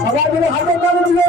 সবাই মিলে হাতে তালি দিবে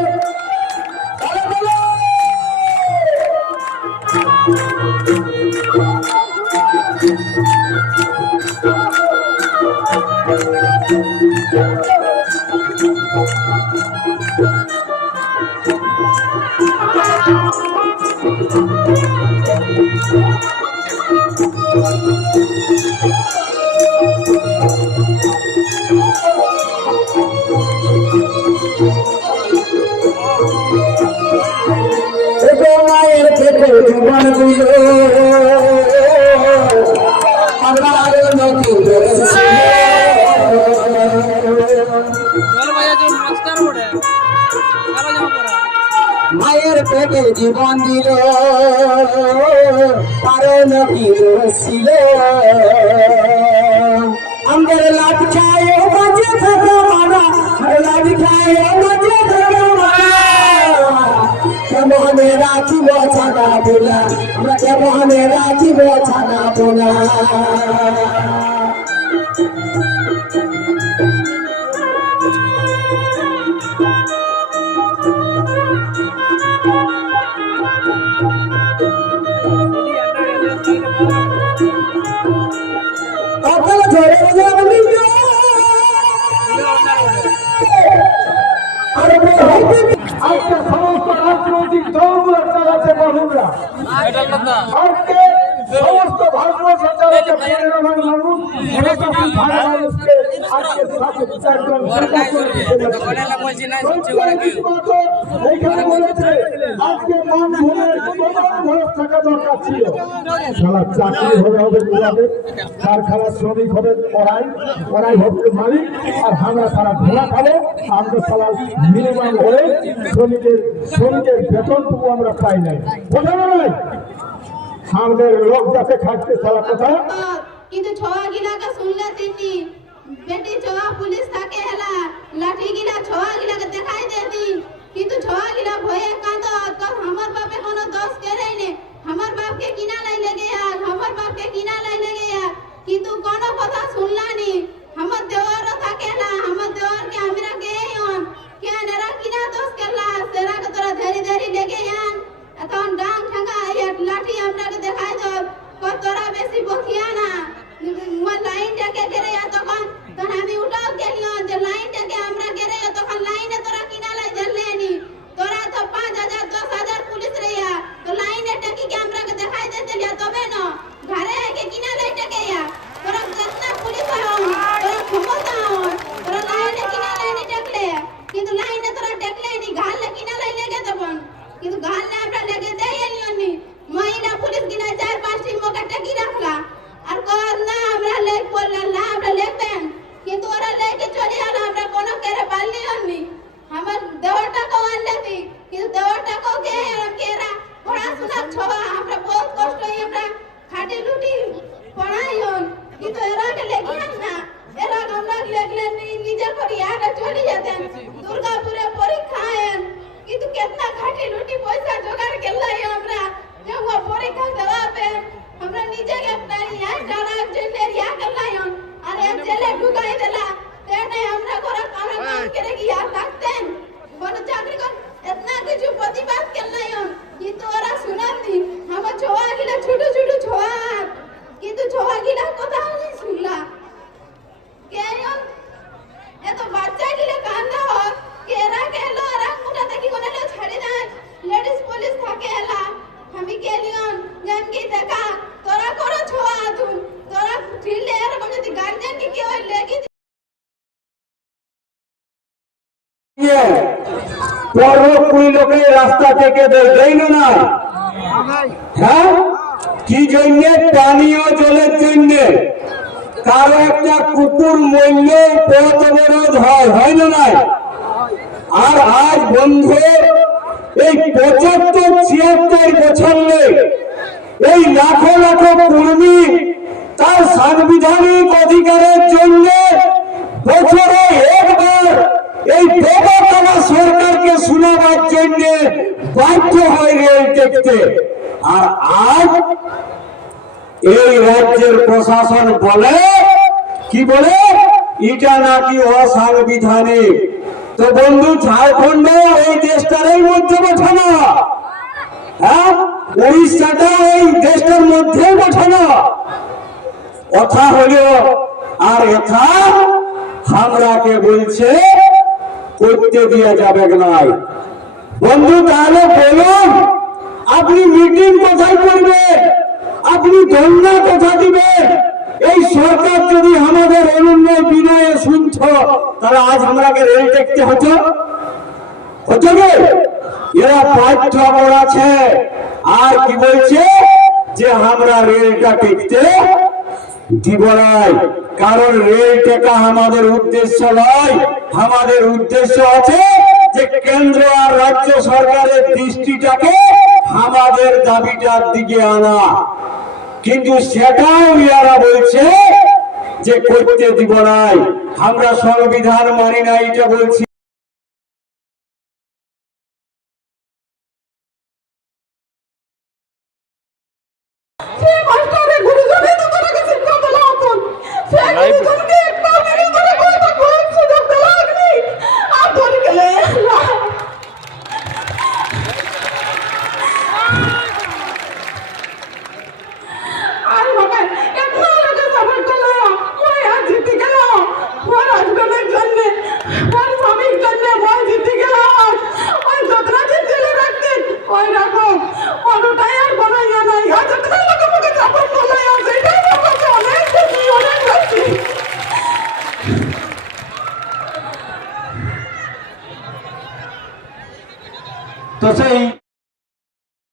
মায়ের পেটে জীবন দিল পারণ কি ছিল আমাদের লাভ খায় বাঁচে থাকো মানা লাভ খায় বাঁচে থাকো মানা কেমনে রাখিব ছানা বোনা আমরা কেমনে রাখিব ছানা বোনা আজকে সমস্ত রাজনৈতিক দলগুলো চালাচ্ছে বহুরা আজকে সমস্ত ভারতবর্ষের চালাচ্ছে 15 ভাগ মানুষ মানুষকে আজকে এইখানে বলেছে আজকে মান ভূমের ভরস থাকা দরকার ছিল সারা চাকরি হবে কিভাবে কারখানা শ্রমিক হবে ওরাই হবে মালিক আর আমরা সারা ঘোড়া খাবো আমরা সারা মিনিমাম হয়ে শ্রমিকের বেতনটুকু আমরা পাই নাই বোঝানো নয় আমাদের লোক যাতে খাচ্ছে সারা কথা কিন্তু ছোয়া গিলাকে শুনলে তিনি বেটি ছোয়া পুলিশ থাকে হেলা লাঠি গিলা ছোয়া গিলাকে দেখাই দেতি কিন্তু ছোয়া গিলা ভয়ে কাঁদ তো আমার বাপে কোনো দোষ করে নে আমার বাপকে কিনা লাই লেগে আমার বাপকে কিনা লাই লেগে কিন্তু কোনো কথা শুনলানি আমার দেওয়ার থাকে না আমার দেওয়ারকে আমরা কে হন কে নেরা কিনা দোষ করলা সেরা কে তোরা ধরি ধরি লেগে যান এখন ডাং ঠাঙ্গা লাঠি আমরাকে দেখাই দাও তোরা বেশি বকিয়া না লাইনটাকে গেরে তখন আমি উঠাও গেলিও যে লাইনটাকে আমরা গেরে তখন লাইনে তোরা কিনা লাই জ্বললেনি তোরা তো 5000 10000 পুলিশ রেয়া তো লাইনেটা কি আমরাকে দেখাই দিতে লিয়া তবে না ঘরে কে কিনা লাইনটাকে তোরা যতনা পুলিশ হন তোরা ক্ষমতা হন তোরা লাইনে কিনা লাইনে টেকলে কিন্তু লাইনে তোরা টেকলেনি গালে কিনা লাই লেগে তখন কিন্তু গালে আমরা লেগে যাইনি মহিলা পুলিশ কিনা 4-5টি মোকা টেকি রাখলা আর কর না আমরা লেগ পড়লাম না আমরা লেখবেন কিন্তু ওরা লেগে চলে গেল আমরা কোনো কেরে পারলি হননি আমার দেওয়াটা কো আনলেতি কিন্তু দেওয়াটা কো কে কেরা পড়াশোনা ছোয়া আমরা বহুত কষ্ট আমরা খাটে লুটি পড়াই হন কিন্তু এরা কে লেগিয়ান না এরা আমরা লেগলেন চলে যেতেন দুর্গাপুরে পরীক্ষা আয়েন কিন্তু কেतना খাটি লুটি পয়সা জোগাড় করলাই আমরা যে वो পরীক্ষা দেওয়াবে আমরা নিজেকে একটা ইয়া জানার জন্য ইয়া করলাই আর এক জেলে ঢুকাই দিলা তেনে আমরা করে কাম করে গিয়া থাকতেন কোন চাকরি কোন इतना কিছু প্রতিবাদ করলাই কিন্তু ওরা শুনাননি আমার ছোয়া গিলা ছোট ছোট ছোয়া কিন্তু ছোয়া গিলা কথা শুনলা কেন এত বাচ্চা গিলা কান্দা হয় কেরা কেলো আর কোটা দেখি কোনে লো ছাড়ি দেন লেডিস পুলিশ থাকে এলা আমি গেলিয়ন জান কি দেখা তোরা করো ছোয়া তুই তোরা ঠিলে এরকম যদি গার্জিয়ান কি কেউ লেগি পরবর্তী লোকে রাস্তা থেকে দেয় না হ্যাঁ কি জন্য পানীয় জলের জন্য কারো একটা কুকুর মরলে পথ অবরোধ হয় না নাই আর আজ বন্ধু এই 75-76 বছর এই লাখো লাখো কর্মী তার সাংবিধানিক অধিকারের জন্য বছরে একবার এই দেবতারা সরকারকে শোনাবার জন্য বাধ্য হয় রেল দেখতে আর আজ এই রাজ্যের প্রশাসন বলে কি বলে এটা নাকি অসাংবিধানিক তো বন্ধু ঝাড়খণ্ড এই দেশটার মধ্যে বসানো হ্যাঁ উড়িষ্যাটা এই দেশটার মধ্যে বসানো কথা হলো আর এটা আমরাকে বলছে করতে দেওয়া যাবে নাই বন্ধু তাহলে বলুন আপনি মিটিং কোথায় করবেন আপনি ধর্ণা কোথা দিবেন এই সরকার যদি আমাদের অনুন্নয় বিনয়ে শুনছ তাহলে আজ আমরাকে রেল দেখতে হতো গে এরা বাধ্য আছে আর কি বলছে যে আমরা রেলটা টেকতে দিব নাই কারণ রেল টেকা আমাদের উদ্দেশ্য নয় আমাদের উদ্দেশ্য আছে যে কেন্দ্র আর রাজ্য সরকারের দৃষ্টিটাকে আমাদের দাবিটার দিকে আনা কিন্তু সেটাও ইয়ারা বলছে যে করতে দিব নাই আমরা সংবিধান মানি না এটা বলছি তো সেই